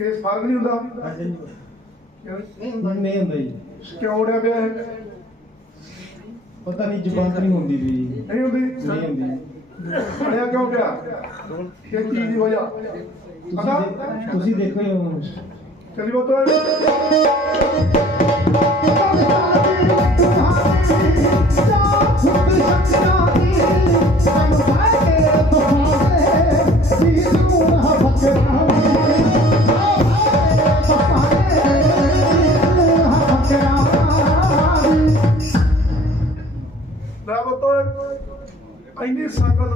Case ਫ਼ਰਕ ਨਹੀਂ ਹੁੰਦਾ? ਹਾਂਜੀ ਕਿਉਂ? ਨਹੀਂ ਹੁੰਦਾ ਜੀ। ਕਿਉਂ ਉੜਿਆ ਪਿਆ ਇਹ? ਪਤਾ ਨਹੀਂ ਜ਼ੁਬਾਨ ਤਾਂ ਨਹੀਂ ਹੁੰਦੀ ਵੀ। ਨਹੀਂ ਹੁੰਦੀ? ਨਹੀਂ ਹੁੰਦੀ। ਅੜਿਆ ਕਿਉਂ ਪਿਆ? ਇਹ ਚੀਜ਼ ਦੀ ਵਜ੍ਹਾ। ਪਤਾ? ਤੁਸੀਂ ਦੇਖੋ ਜੀ ਹੁਣ। ਚਲੀ ਬੋਤੋ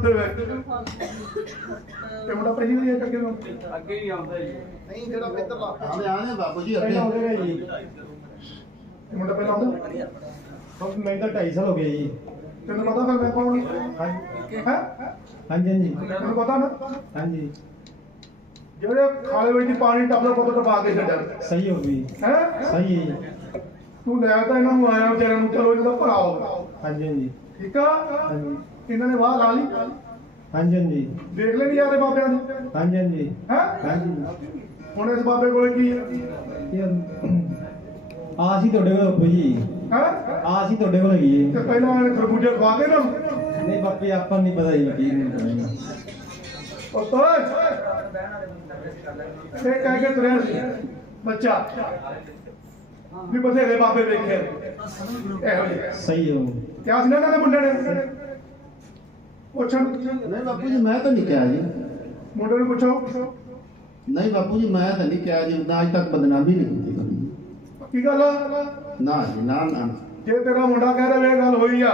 ਦੇ ਵਿੱਚ ਤੇ ਮੁੰਡਾ ਪਹਿਲੀ ਵਾਰੀ ਅੱਗੇ ਨੂੰ? ਅੱਗੇ ਹੀ ਆਉਂਦਾ ਜੀ। ਨਹੀਂ ਜਿਹੜਾ ਮਿੱਤਰਲਾ ਆਨੇ ਆਨੇ ਬਾਬੂ ਜੀ ਅੱਗੇ। ਗਿਆ ਜੀ। ਇਹ ਮੁੰਡਾ ਪਹਿਲਾਂ ਆਉਂਦਾ? ਬਸ ਮੈਨੂੰ ਤਾਂ 2.5 ਸਾਲ ਹੋ ਗਏ ਜੀ। ਤੈਨੂੰ ਪਤਾ ਫਿਰ ਮੈਂ ਕੌਣ ਹਾਂਜੀ ਹੈ ਹਾਂਜੀ ਹਾਂਜੀ ਤੈਨੂੰ ਪਤਾ ਨਾ? ਹਾਂਜੀ ਜਿਹੜੇ ਖਾਲੇ ਵਿੱਚ ਪਾਣੀ ਟੱਪਦਾ ਪੁੱਤ ਟਪਾ ਕੇ ਛੱਡਿਆ। ਸਹੀ ਹੋ ਗਈ। ਹੈ? ਸਹੀ ਹੈ ਜੀ। ਤੂੰ ਲੈ ਤਾਂ ਇਹਨਾਂ ਨੂੰ ਆਇਆ ਵਿਚਾਰਿਆਂ ਨੂੰ ਚਲੋ ਇਹਨਾਂ ਦਾ ਭਰਾ ਹੋ ਹਾਂਜੀ ਹਾਂਜੀ ਠੀਕ ਆ? ਹਾਂਜੀ ਇਹਨਾਂ ਨੇ ਵਾਹ ਲਾ ਲਈ? ਹਾਂਜੀ ਹਾਂਜੀ। ਦੇਖ ਲੈ ਨਹੀਂ ਯਾਰੇ ਬਾਬਿਆਂ ਨੂੰ। ਹਾਂਜੀ ਹਾਂਜੀ। ਹੈ? ਹਾਂਜੀ। ਹੁਣ ਇਸ ਬਾਬੇ ਕੋਲ ਕੀ ਹੈ ਆਸ ਹੀ ਤੁਹਾਡੇ ਕੋਲ ਬਾਪੂ ਜੀ। ਹੈ? ਆਸ ਹੀ ਤੁਹਾਡੇ ਕੋਲ ਹੈਗੀ ਤੇ ਪਹਿਲਾਂ ਇਹਨੇ ਖਰਬੂਜੇ ਖਵਾ ਕੇ ਨਾ। ਨਹੀਂ ਬਾਪੇ ਆਪਾਂ ਨੂੰ ਨਹੀਂ ਪਤਾ ਜੀ ਕੀ ਨਹੀਂ ਪਤਾ ਇਹ ਕਹਿ ਕੇ ਤੁਰਿਆ ਸੀ। ਬੱਚਾ। ਵੀ ਬਥੇਰੇ ਬਾਬੇ ਵੇਖੇ। ਇਹੋ ਜਿਹੇ। ਸਹੀ ਹੋ। ਕਿਆ ਸੀ ਨਾ ਇਹਨਾਂ ਦੇ ਮੁੰਡੇ ਨੇ? ਪੁੱਛਣ ਨਹੀਂ ਬਾਪੂ ਜੀ ਮੈਂ ਤਾਂ ਨਹੀਂ ਕਿਹਾ ਜੀ। ਮੁੰਡੇ ਨੂੰ ਪੁੱਛੋ। ਨਹੀਂ ਬਾਪੂ ਜੀ ਮੈਂ ਤਾਂ ਨਹੀਂ ਕਿਹਾ ਜੀ। ਨਾ ਅੱਜ ਤੱਕ ਬਦਨਾਮੀ ਨਹੀਂ ਕੀਤੀ ਕੀ ਗੱਲ ਆ? ਨਾ ਜੀ ਨਾ ਨਾ ਜੇ ਤੇਰਾ ਮੁੰਡਾ ਕਹਿ ਰਿਹਾ ਵੀ ਇਹ ਗੱਲ ਹੋਈ ਆ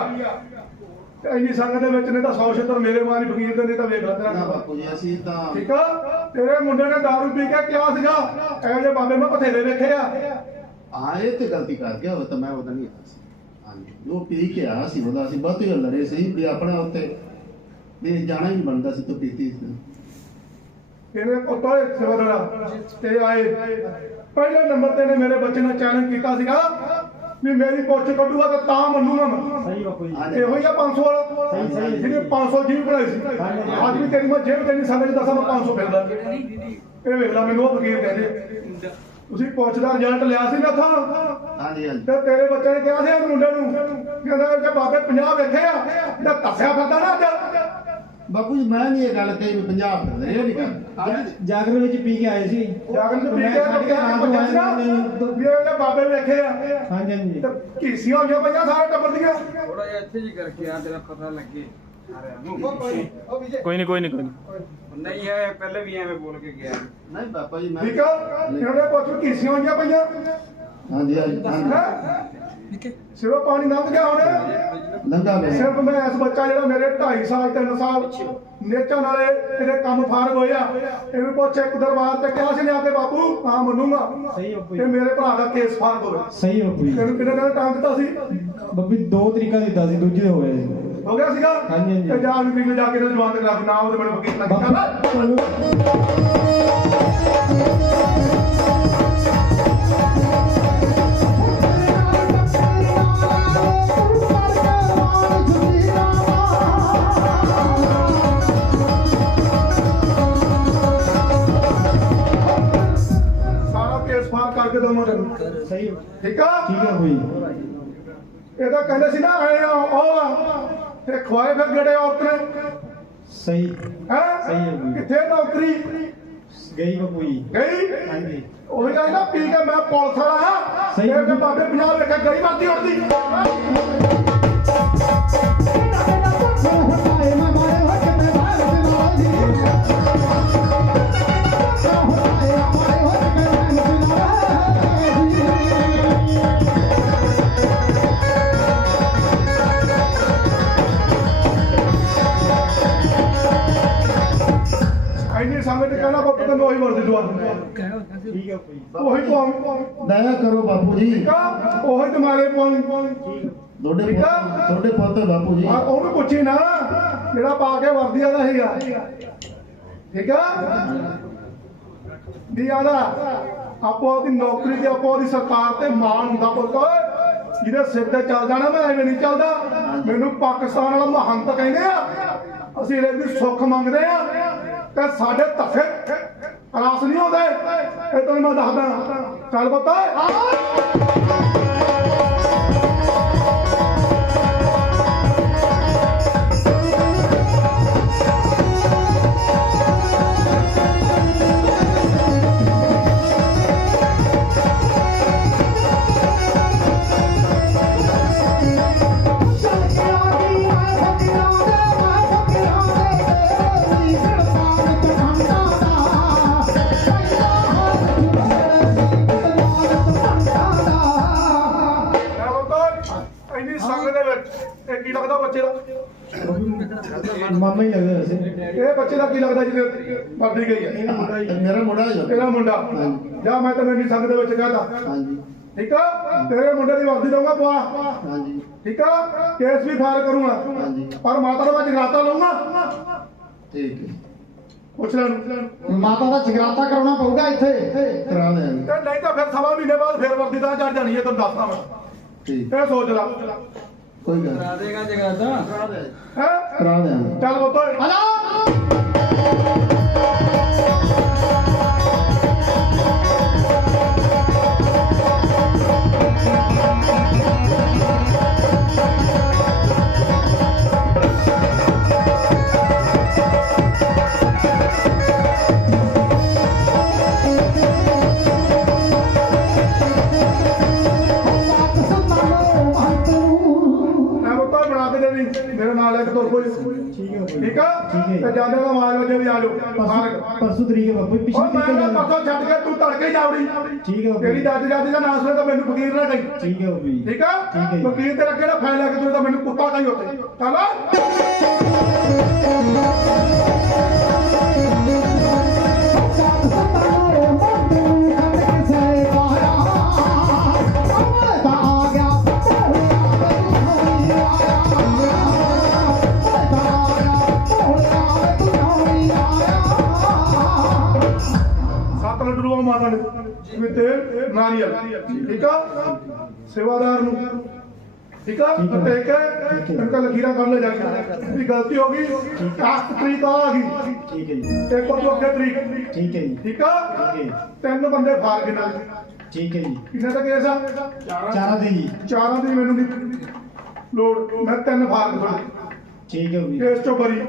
ਤੇ ਇੰਨੀ ਸੰਗਤ ਦੇ ਵਿੱਚ ਨੇ ਤਾਂ 100 ਛਿੱਤਰ ਮੇਰੇ ਮਾਰੀ ਫਕੀਰ ਦੇ ਨੇ ਤਾਂ ਵੇਖ ਲੈ ਤੇਰਾ। ਨਾ ਕੰਮ। ਬਾਪੂ ਜੀ ਅਸੀਂ ਤਾਂ ਠੀਕ ਆ? ਤੇਰੇ ਮੁੰਡੇ ਨੇ ਦਾਰੂ ਪੀ ਕੇ ਕਿਹਾ ਸੀਗਾ ਇਹੋ ਜਿਹੇ ਬਾਬੇ ਮੈਂ ਬਥੇਰੇ ਵੇਖੇ ਆ। ਆਏ ਤੇ ਗਲਤੀ ਕਰ ਗਿਆ ਉਹ ਤਾਂ ਮੈਂ ਉਹਦਾ ਨਹੀਂ ਆਇਆ ਸੀ। ਹਾਂਜੀ ਉਹ ਪੀ ਕੇ ਆਇਆ ਸੀ ਉਹਦਾ ਅਸੀਂ ਬਹੁਤ ਹੀ ਲੜੇ ਸੀ ਵੀ ਆਪਣਾ ਉੱਤੇ ਵੀ ਜਾਣਾ ਹੀ ਬਣਦਾ ਸੀ ਤੋਂ ਪੀਤੀ ਸੀ ਇਹਨੇ ਪੁੱਤੋ ਸਵਰਰਾ ਤੇ ਆਏ। ਪਹਿਲੇ ਨੰਬਰ ਤੇ ਨੇ ਮੇਰੇ ਬੱਚੇ ਨੇ ਚੈਲੰਜ ਕੀਤਾ ਸੀਗਾ ਵੀ ਮੇਰੀ ਪੁੱਛ ਕੱਢੂਗਾ ਤਾਂ ਤਾਂ ਮੰਨੂਗਾ ਮੈਂ। ਸਹੀ ਜੀ ਹਾਂਜੀ। ਇਹੋ ਹੀ ਆ 500 ਵਾਲਾ। ਸਹੀ, ਸਹੀ। ਜਿਹਨੇ 500 ਜੀਵ ਬਣਾਈ ਸੀ। ਅੱਜ ਵੀ ਤੇਰੀ ਮੈਂ ਜੇਬ ਤੇਰੀ ਸਮਝ ਦੱਸਾਂ ਮੈਂ 500 ਫਿਰਦਾ ਇਹ ਵੇਖ ਲੈ ਮੈਨੂੰ ਉਹ ਫਕੀਰ ਕਹਿੰਦੇ। ਤੁਸੀਂ ਪੁੱਛਦਾ ਰਿਜ਼ਲਟ ਲਿਆ ਸੀ ਨਾ ਥਾਂ ਹਾਂਜੀ ਹਾਂਜੀ। ਤੇ ਤੇਰੇ ਬੱਚੇ ਨੇ ਕਿਹਾ ਸੀ ਮੁੰਡੇ ਨੂੰ ਕਹਿੰਦਾ ਕਿ ਬਾਬੇ 50 ਵੇਖੇ ਆ ਤੇ ਤੱਸਿਆ ਫਿਰਦਾ ਨਾ ਅੱਜ। ਬਾਪੂ ਜੀ ਮੈਂ ਨਹੀਂ ਇਹ ਗੱਲ ਕਹੀ ਵੀ ਪੰਜਾਬ ਫਿਰਦੇ ਇਹ ਨਹੀਂ ਗੱਲ। ਹਾਂਜੀ ਜਾਗਰ ਵਿੱਚ ਪੀ ਕੇ ਆਏ ਸੀ। ਜਾਗਨ ਤੇ ਪੀ ਕੇ ਆਏ ਬਾਬੇ ਵੇਖੇ ਆ। ਹਾਂਜੀ ਹਾਂਜੀ। ਤੇ ਕੀਸੀਆਂ ਹੋਈਆਂ ਪਈਆਂ ਸਾਰੇ ਟੱਬਰ ਦੀਆਂ। ਥੋੜਾ ਜਿਹਾ ਇੱਥੇ ਜੀ ਕਰਕੇ ਆ ਤੇਰਾ ਪਤਾ ਲੱਗੇ ਸਾਰਿਆਂ ਨੂੰ। ਉਹ ਵਿਜੇ ਕੋਈ ਨਹੀਂ ਕੋਈ ਨਹੀਂ ਕੋਈ ਨਹੀਂ ਨਹੀਂ ਹੈ ਪਹਿਲੇ ਵੀ ਐਵੇਂ ਬੋਲ ਕੇ ਗਿਆ। ਨਹੀਂ ਬਾਪਾ ਜੀ ਮੈਂ ਠੀਕ ਆ? ਇਹਨਾਂ ਦੇ ਪੁੱਤ ਕੀਸੀਆਂ ਹੋਈਆਂ ਪਈਆਂ। ਹਾਂਜੀ ਹਾਂਜੀ ਹਾਂਜੀ ਹੈਂ? ਸਿਰੋਂ ਪਾਣੀ ਲੰਘ ਗਿਆ ਹੁਣ। ਲੰਗਾ ਵੇ ਸਿਰਫ ਮੈਂ ਇਸ ਬੱਚਾ ਜਿਹੜਾ ਮੇਰੇ 2.5 ਸਾਲ 3 ਸਾਲ ਨੇਚਾਂ ਨਾਲੇ ਇਹਦੇ ਕੰਮ ਫਾਰਗ ਹੋਇਆ ਇਹਨੂੰ ਪੁੱਛ ਇੱਕ ਦਰਬਾਰ ਤੇ ਕਿਹਾ ਸੀ ਲਿਆ ਕੇ ਬਾਪੂ ਹਾਂ ਮੰਨੂਗਾ ਸਹੀ ਬਾਪੂ ਤੇ ਮੇਰੇ ਭਰਾ ਦਾ ਕੇਸ ਫਾਰਗ ਹੋਵੇ। ਸਹੀ ਬਾਪੂ ਜੀ ਤੈਨੂੰ ਕਿੰਨੇ ਦਿਨ ਟਾਈਮ ਦਿੱਤਾ ਸੀ? ਬੱਬੀ ਦੋ ਤਰੀਕਾ ਦਿੱਤਾ ਸੀ ਦੂਜੇ ਦੇ ਹੋਇਆ ਸੀ ਹੋ ਗਿਆ ਸੀਗਾ? ਹਾਂਜੀ, ਹਾਂਜੀ। ਤੇ ਜਾ ਵੀ ਜਾ ਕੇ ਇਹਨੂੰ ਜਵਾਨ ਕਰਾ ਦੇ ਨਾ ਉਹਦੇ ਮੈਨੂੰ ਵਕੀਲ ਚੱਲ ਤੁਹਾਨੂੰ ਦਵਾਂ ਤੈਨੂੰ ਸਹੀ ਠੀਕ ਆ? ਠੀਕ ਹੈ ਹੋਈ ਇਹ ਤਾਂ ਕਹਿੰਦੇ ਸੀ ਨਾ ਆਏ ਆ ਉਹ ਆ। ਤੇ ਖਵਾਏ ਫਿਰ ਗੜੇ ਔਰਤ ਨੇ? ਸਹੀ। ਹੈ? ਸਹੀ। ਕਿੱਥੇ ਨੌਕਰੀ? ਗਈ ਬਾਪੂ ਜੀ ਗਈ? ਹਾਂਜੀ। ਉਹੀ ਨਾ ਪੀ ਕੇ ਮੈਂ ਪੁਲਿਸ ਵਾਲਾ ਹਾਂ। ਸਹੀ ਬਾਬੇ ਪੰਜਾਬ ਵੇਖੇ ਗਈ ਮਾਤੀ ਉੜਦੀ ਠੀਕ ਹੈ ਬਾਪੂ ਜੀ ਉਹੀ ਪਾਉਂ ਦਇਆ ਕਰੋ ਬਾਪੂ ਜੀ। ਠੀਕ ਆ? ਉਹੀ ਤੁਹਾਰੇ ਪਾਉਂ ਤੁਹਾਡੇ ਠੀਕ ਆ? ਪੁੱਤ ਤੁਹਾਡੇ ਪੁੱਤ ਬਾਪੂ ਜੀ। ਆ ਉਹਨੂੰ ਪੁੱਛੀ ਨਾ ਜਿਹੜਾ ਪਾ ਕੇ ਵਰਦੀ ਆਦਾ ਸੀਗਾ। ਠੀਕ ਆ? ਵੀ ਆਦਾ ਆਪੋ ਆਪਦੀ ਨੌਕਰੀ ਤੇ ਆਪੋ ਆਪਦੀ ਸਰਕਾਰ ਤੇ ਮਾਣ ਹੁੰਦਾ ਪੁੱਤ। ਜਿਹਦੇ ਸਿਰ ਤੇ ਚੱਲ ਜਾਣਾ ਮੈਂ ਐਵੇਂ ਨਹੀਂ ਚੱਲਦਾ। ਮੈਨੂੰ ਪਾਕਿਸਤਾਨ ਵਾਲਾ ਮਹੰਤ ਕਹਿੰਦੇ ਆ ਅਸੀਂ ਇਹਦੇ ਸੁੱਖ ਮੰਗਦੇ ਆ। ਤੇ ਸਾਡੇ ਧੱਫੇ ਕਲਾਸ ਨਹੀਂ ਆਉਂਦੇ ਇਹ ਤੈਨੂੰ ਮੈਂ ਦੱਸਦਾ ਚੱਲ ਪੁੱਤ। ਬੱਚੇ ਦਾ ਕੀ ਲੱਗਦਾ ਜਿਹਦੇ ਵਰਦੀ ਗਈ ਹੈ? ਮੇਰਾ ਮੁੰਡਾ ਹੀ ਤੇਰਾ ਮੁੰਡਾ। ਜਾਂ ਮੈਂ ਤੈਨੂੰ ਇੰਨੀ ਸੰਗ ਦੇ ਵਿੱਚ ਕਹਤਾ ਹਾਂਜੀ। ਠੀਕ ਆ? ਤੇਰੇ ਮੁੰਡੇ ਦੀ ਵਰਦੀ ਦਊਂਗਾ ਪਵਾ। ਹਾਂਜੀ। ਠੀਕ ਆ? ਕੇਸ ਵੀ ਫਾਇਲ ਕਰੂੰਗਾ। ਹਾਂਜੀ। ਪਰ ਮਾਤਾ ਦਾ ਮੈਂ ਜਗਰਾਤਾ ਲਊਂਗਾ। ਠੀਕ ਹੈ। ਪੁੱਛ ਲੈ ਨੂੰ ਮਾਤਾ ਦਾ ਜਗਰਾਤਾ ਕਰਾਉਣਾ ਪਊਗਾ ਇੱਥੇ। ਕਰਾ ਦੇਾਂਗੇ ਤੇ ਨਹੀਂ ਤਾਂ ਫਿਰ ਸਵਾ ਮਹੀਨੇ ਬਾਅਦ ਫਿਰ ਵਰਦੀ ਤਾਂ ਚੜ ਜਾਣੀ ਹੈ ਤੈਨੂੰ ਦੱਸਦਾ ਮੈਂ। ਠੀਕ। ਇਹ ਸੋਚ ਲੈ। ਕੋਈ ਗੱਲ ਕਰਾ ਦੇਗਾ ਜਗਰਾਤਾ। ਹੈ? ਕਰਾ ਦੇਾਂਗੇ ਚੱਲ ਪੁੱਤ ਕੋਈ ਠੀਕ ਹੈ। ਠੀਕ ਆ? ਤੇ ਜਾਂਦੇ ਦਾ ਮਾਲ ਵਜੇ ਵੀ ਆ ਜਾਓ। ਪਰਸੋਂ ਤਰੀਕ ਹੈ ਬਾਪੂ ਪਿਛਲੀ ਮੈਂ ਤਰੀਕ ਨਾ ਹੈ ਪਰਸੋਂ ਛੱਡ ਕੇ ਤੂੰ ਤੜਕੇ ਜਾਵੜੀ। ਠੀਕ ਹੈ ਤੇਰੀ। ਦਾਦੀ ਦਾਦੀ ਦਾ ਨਾਮ ਸੁਣੇ ਤਾਂ ਮੈਨੂੰ ਫਕੀਰ ਨਾ ਕਹੀਂ। ਠੀਕ ਹੈ ਬਾਪੂ ਠੀਕ ਆ। ਵਕੀਲ ਤੇਰਾ ਕਿਹੜਾ ਫਾਇਲ ਹੈ ਕਿ ਤੂੰ ਤਾਂ ਮੈਨੂੰ ਕੁੱਤਾ ਕਹੀਂ ਉੱਤੇ ਚੱਲ। ਨਾਰੀਅਲ। ਠੀਕ ਆ? ਸੇਵਾਦਾਰ ਨੂੰ। ਠੀਕ ਆ? ਠੀਕ ਹੈ। ਟੇਕ ਲਕੀਰਾਂ ਕਰ ਲੈ ਜਾ ਕੇ ਵੀ ਗਲਤੀ ਹੋ ਗਈ। ਆਖ ਤਰੀਕ ਆ ਗਈ। ਠੀਕ ਹੈ ਜੀ। ਇੱਕ ਤੋਂ ਅੱਗੇ ਤਰੀਕ। ਠੀਕ ਹੈ ਜੀ। ਠੀਕ ਆ? ਤਿੰਨ ਬੰਦੇ ਫਾਰ ਕੇ ਨਾਲ। ਠੀਕ ਹੈ ਜੀ। ਕਿੰਨੇ ਦਾ ਕੇਸ ਆ? ਚਾਰਾਂ ਦੇ ਜੀ। ਚਾਰਾਂ ਦੀ ਮੈਨੂੰ ਨਹੀਂ ਲੋੜ। ਮੈਂ ਤਿੰਨ ਫਾਰ ਕੇ ਠੀਕ ਹੈ ਜੀ। ਕੇਸ ਚੋਂ ਬਰੀ।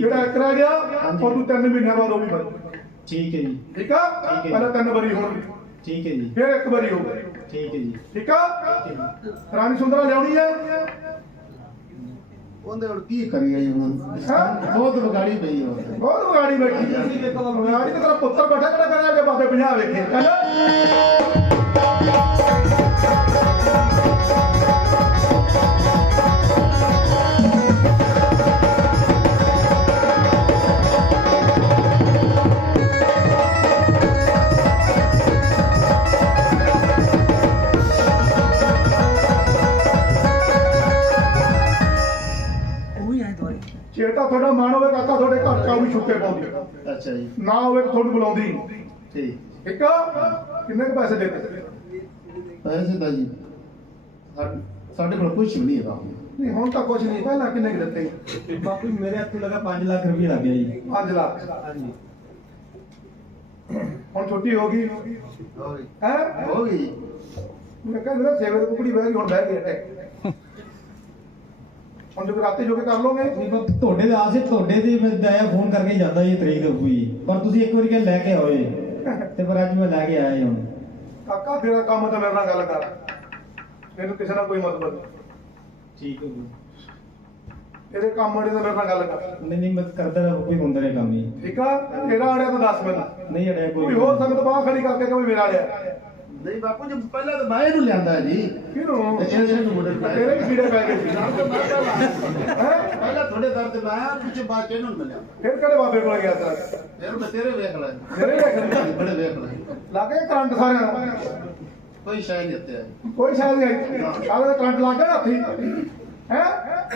ਜਿਹੜਾ ਇੱਕ ਰਹਿ ਗਿਆ। ਉਹ ਤੂੰ ਤਿੰਨ ਮਹੀਨਿਆਂ ਬਾਅਦ ਉਹ ਵੀ ਬਰੀ। ਠੀਕ ਹੈ ਜੀ। ਠੀਕ ਆ। ਪਹਿਲਾਂ ਤਿੰਨ ਬਰੀ ਹੋਣਗੇ। ਠੀਕ ਹੈ ਜੀ। ਫਿਰ ਇੱਕ ਬਰੀ ਹੋਊਗੀ ਠੀਕ ਹੈ ਜੀ। ਠੀਕ ਆ? ਰਾਣੀ ਸੁੰਦਰਾ ਲਿਆਉਣੀ ਹੈ। ਉਹਦੇ ਹੁਣ ਕੀ ਕਰੀਏ ਜੀ ਹੁਣ? ਹੈਂ? ਬਹੁਤ ਵਿਗਾੜੀ ਪਈ ਉਹ। ਬਹੁਤ ਗਾੜੀ ਬੈਠੀ ਗਾੜੀ ਤੇ ਤੇਰਾ ਪੁੱਤਰ ਬੈਠਾ ਕਿਹੜਾ ਕਰਿਆ ਜੇ ਬਾਬੇ 50 ਵੇਖੇ। ਚੱਲ ਤੁਹਾਡਾ ਮਾਣ ਹੋਵੇ ਕਾਕਾ ਤੁਹਾਡੇ ਘਰ ਚਾ ਵੀ ਛੁੱਕੇ ਪਾਉਂਦੀ। ਅੱਛਾ ਜੀ। ਨਾ ਹੋਵੇ ਤਾਂ ਤੁਹਾਨੂੰ ਬੁਲਾਉਂਦੀ। ਨਹੀਂ। ਠੀਕ ਆ ਕਿੰਨੇ ਕੁ ਪੈਸੇ ਦੇਤੇ? ਪੈਸੇ ਤਾਂ ਜੀ ਸਾਡੇ ਕੋਲ ਕੁਝ ਨਹੀਂ ਹੈਗਾ। ਨਹੀਂ ਹੁਣ ਤਾਂ ਕੁਝ ਨਹੀਂ ਪਹਿਲਾਂ ਕਿੰਨੇ ਕੁ ਦਿੱਤੇ? ਬਾਪੂ ਮੇਰੇ ਹੱਥੋਂ ਲਗਾ 5 ਲੱਖ ਰੁਪਏ ਲੱਗ ਗਿਆ ਜੀ। 5 ਲੱਖ। ਹਾਂਜੀ। ਹੁਣ ਛੁੱਟੀ ਹੋ ਗਈ। ਹੋ ਗਈ। ਹੈ? ਹੋ ਗਈ। ਮੈਂ ਕਹਿੰਦਾ ਸੇਵੇ ਦੀ ਕੁੜੀ ਬਹਿ ਗਈ ਹੁਣ ਬਹਿ ਗਈ ਹੁਣ ਜੋ ਰਾਤੇ ਜੋ ਕੇ ਕਰ ਲੋਗੇ? ਨਹੀਂ ਬਾਪੂ ਤੁਹਾਡੇ ਦੇ ਆਸੇ ਤੁਹਾਡੇ ਦੇ ਮੈਂ ਆਇਆ ਫੋਨ ਕਰਕੇ ਹੀ ਜਾਂਦਾ ਜੀ ਤਰੀਕ ਜੀ ਪਰ ਤੁਸੀਂ ਇੱਕ ਵਾਰੀ ਕਿਹਾ ਲੈ ਕੇ ਆਓ ਜੀ। ਤੇ ਪਰ ਅੱਜ ਮੈਂ ਲੈ ਕੇ ਆਇਆ ਹੁਣ। ਕਾਕਾ ਤੇਰਾ ਕੰਮ ਤਾਂ ਮੇਰੇ ਨਾਲ ਗੱਲ ਕਰ। ਮੈਨੂੰ ਕਿਸੇ ਨਾਲ ਕੋਈ ਮਤਲਬ ਨਹੀਂ। ਠੀਕ ਹੈ ਜੀ। ਇਹਦੇ ਕੰਮ ਵਾਲੇ ਨਾਲ ਮੇਰੇ ਨਾਲ ਗੱਲ ਕਰ। ਨਹੀਂ ਨਹੀਂ ਮੈਂ ਕਰਦਾ ਰਹਾ ਕੋਈ ਹੁੰਦਾ ਨਹੀਂ ਕੰਮ ਜੀ। ਠੀਕ ਆ? ਤੇਰਾ ਆੜਿਆ ਤਾਂ ਦੱਸ ਮੈਨੂੰ। ਨਹੀਂ ਅੜਿਆ ਕੋਈ ਕੋਈ ਹੋਰ ਸੰਗਤ ਬਾਹ ਖੜੀ ਕਰਕੇ ਕਿ ਵੀ ਮੇਰਾ ਆੜਿਆ ਨਹੀਂ ਬਾਪੂ ਜੀ ਪਹਿਲਾਂ ਤਾਂ ਮੈਂ ਇਹਨੂੰ ਲਿਆਂਦਾ ਜੀ। ਕਿਹਨੂੰ? ਤੇ ਇਹ ਇਹਨੂੰ ਮੁੰਡੇ ਨੂੰ ਤੇਰੇ ਵੀ ਕੀੜੇ ਪੈ ਗਏ ਸੀ। ਹੈ ਪਹਿਲਾਂ ਤੁਹਾਡੇ ਦਰ ਤੇ ਮੈਂ ਆਇਆ ਪਿੱਛੇ ਬਾਅਦ ਚ ਇਹਨੂੰ ਮਿਲਿਆ ਫਿਰ ਕਿਹੜੇ ਬਾਬੇ ਕੋਲ ਗਿਆ ਤੇਰਾ ਫਿਰ ਮੈਂ ਤੇਰੇ ਵੇਖ ਲੈ ਤੇਰੇ ਵੇਖ ਲਈ। ਬੜੇ ਵੇਖ ਲੈ ਲੱਗੇ ਕਰੰਟ ਸਾਰਿਆਂ ਦਾ? ਕੋਈ ਸ਼ਾਇਦ ਨਹੀਂ ਆਈ। ਕੋਈ ਸ਼ਾਇਦ ਨਹੀਂ ਦਾ ਕਰੰਟ ਲੱਗ ਗਿਆ ਹੱਥੀ ਹੈ।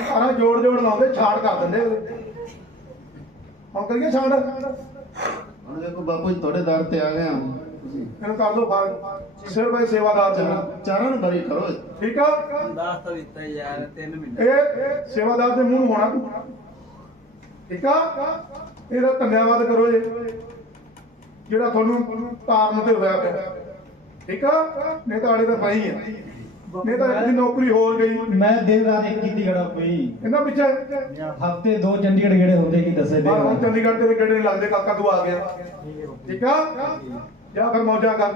ਸਾਰਾ ਜੋੜ ਜੋੜ ਲਾਉਂਦੇ ਛਾੜ ਕਰ ਦਿੰਦੇ। ਹੁਣ ਕਰੀਏ ਛਾੜ? ਹੁਣ ਵੇਖੋ ਬਾਪੂ ਜੀ ਤੁਹਾਡੇ ਦਰ ਤੇ ਆ ਗਏ ਹਾਂ। ਇਹਨੂੰ ਕਰ ਲਓ ਫਾਰ ਸਿਰ ਬਾਈ ਸੇਵਾਦਾਰ ਦੇ ਨਾਲ। ਚਾਰ- ਚਾਰਾਂ ਨੂੰ ਬਰੀ ਕਰੋ ਠੀਕ ਆ? ਦੱਸ ਤਾਂ ਦਿੱਤਾ ਯਾਰ 3 ਮਹੀਨੇ। ਇਹ ਸੇਵਾਦਾਰ ਦੇ ਮੂੰਹ ਨੂੰ ਹੋਣਾ ਤੂੰ। ਠੀਕ ਆ? ਇਹਦਾ ਧੰਨਵਾਦ ਕਰੋ ਜੀ। ਜਿਹੜਾ ਤੁਹਾਨੂੰ ਤਾਰਨ ਤੇ ਹੋਇਆ ਪਿਆ। ਠੀਕ ਆ? ਨਹੀਂ ਤਾਂ ਆੜੇ ਤਾਂ ਪਈ ਆ। ਨਹੀਂ ਤਾਂ ਇੱਕ ਦੀ ਨੌਕਰੀ ਹੋਰ ਗਈ। ਮੈਂ ਦਿਨ ਰਾਤ ਇੱਕ ਕੀਤੀ ਖੜਾ ਕੋਈ। ਇਹਨਾਂ ਪਿੱਛੇ? ਹਫ਼ਤੇ ਦੋ ਚੰਡੀਗੜ੍ਹ ਗੇੜੇ ਹੁੰਦੇ ਕੀ ਦੱਸੇ ਦੇ ਚੰਡੀਗੜ੍ਹ ਦੇ ਗੇੜੇ ਨਹੀਂ ਲੱਗਦੇ ਕਾਕਾ ਤੂੰ ਆ ਗਿਆ। ਠੀਕ ਆ? ਜਾਂ ਫਿਰ ਮੌਜਾ ਕਰ।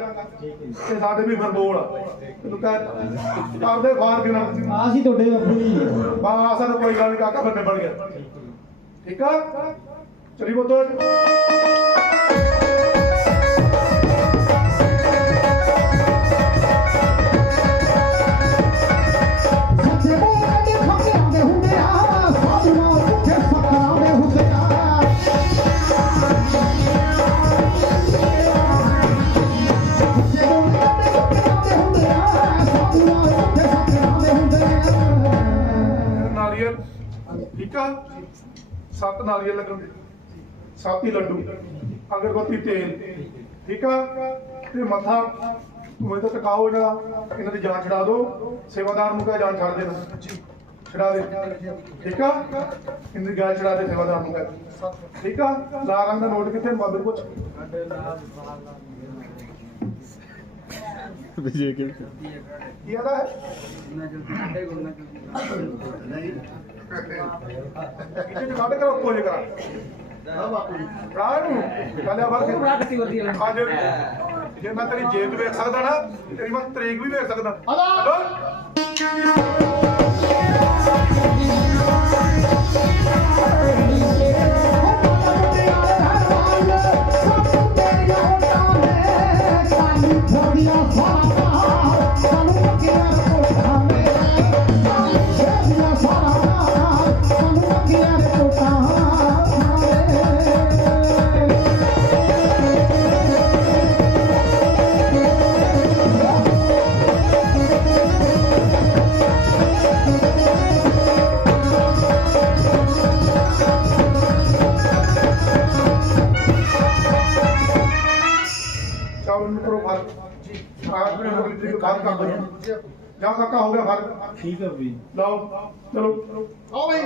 ਤੇ ਸਾਡੇ ਵੀ ਫਿਰ ਬੋਲ। ਤੈਨੂੰ ਕਹਿ ਕਰਦੇ ਫਾਰ ਕਿਨਾਂ ਆ ਸੀ ਤੁਹਾਡੇ ਬਾਪੂ ਜੀ ਬਾਸਾ ਤਾਂ ਕੋਈ ਗੱਲ ਨਹੀਂ ਕਾਕਾ ਫਿਰ ਨਿਬੜ ਗਿਆ। ਠੀਕ ਆ? ਚਲੀ ਬੋਤੋ ਸੱਤ ਨਾਰੀਅਲ ਲੱਗਣਗੇ। ਸੱਤ ਹੀ ਲੱਡੂ ਅਗਰਬੱਤੀ ਤੇਲ। ਠੀਕ ਆ? ਤੇ ਮੱਥਾ ਮੈਂ ਤਾਂ ਟਿਕਾਓ ਇਹਨਾਂ ਦਾ ਇਹਨਾਂ ਦੀ ਜਾਨ ਛਡਾ ਦਿਓ। ਸੇਵਾਦਾਰ ਨੂੰ ਕਹੇ ਜਾਨ ਛੱਡ ਦੇਣਾ। ਛਡਾ ਦੇ। ਠੀਕ ਆ? ਇਹਨਾਂ ਦੀ ਜਾਨ ਛਡਾ ਦੇ ਸੇਵਾਦਾਰ ਨੂੰ ਕਹੇ। ਠੀਕ ਆ? ਲਾਲ ਰੰਗ ਦਾ ਨੋਟ ਕਿੱਥੇ? ਬਾਬੇ ਪੁੱਛ। ਕੀ ਆਦਾ ਹੈ ਨਾ ਜਲਦੀ ਸਾਡੇ ਕੋਲ ਨਾ ਜਲਦੀ ਨਹੀਂ ਕਿਤੇ ਕੱਢ ਕੇ ਉੱਤੋਂ ਜੇ ਕਰਾਂ ਆ ਬਾਪੂ ਰਾਹ ਨੂੰ ਚੱਲਿਆ ਬਾਹਰ ਉਹ ਰੱਖ ਤੀ ਵਰਦੀ ਵਾਲਾ ਅੱਜ ਜੇ ਮੈਂ ਤੇਰੀ ਜੇਬ ਵੇਖ ਸਕਦਾ ਨਾ ਤੇਰੀ ਮੈਂ ਤਰੀਕ ਵੀ ਵੇਖ ਸਕਦਾ ਹਲੋ। ਕਰ ਦੂੰ ਜਾ ਕਾਕਾ ਹੋ ਗਿਆ ਫ਼ਰਕ ਠੀਕ ਹੈ ਵੀ ਲਾਓ ਚਲੋ। ਆਓ ਬਈ।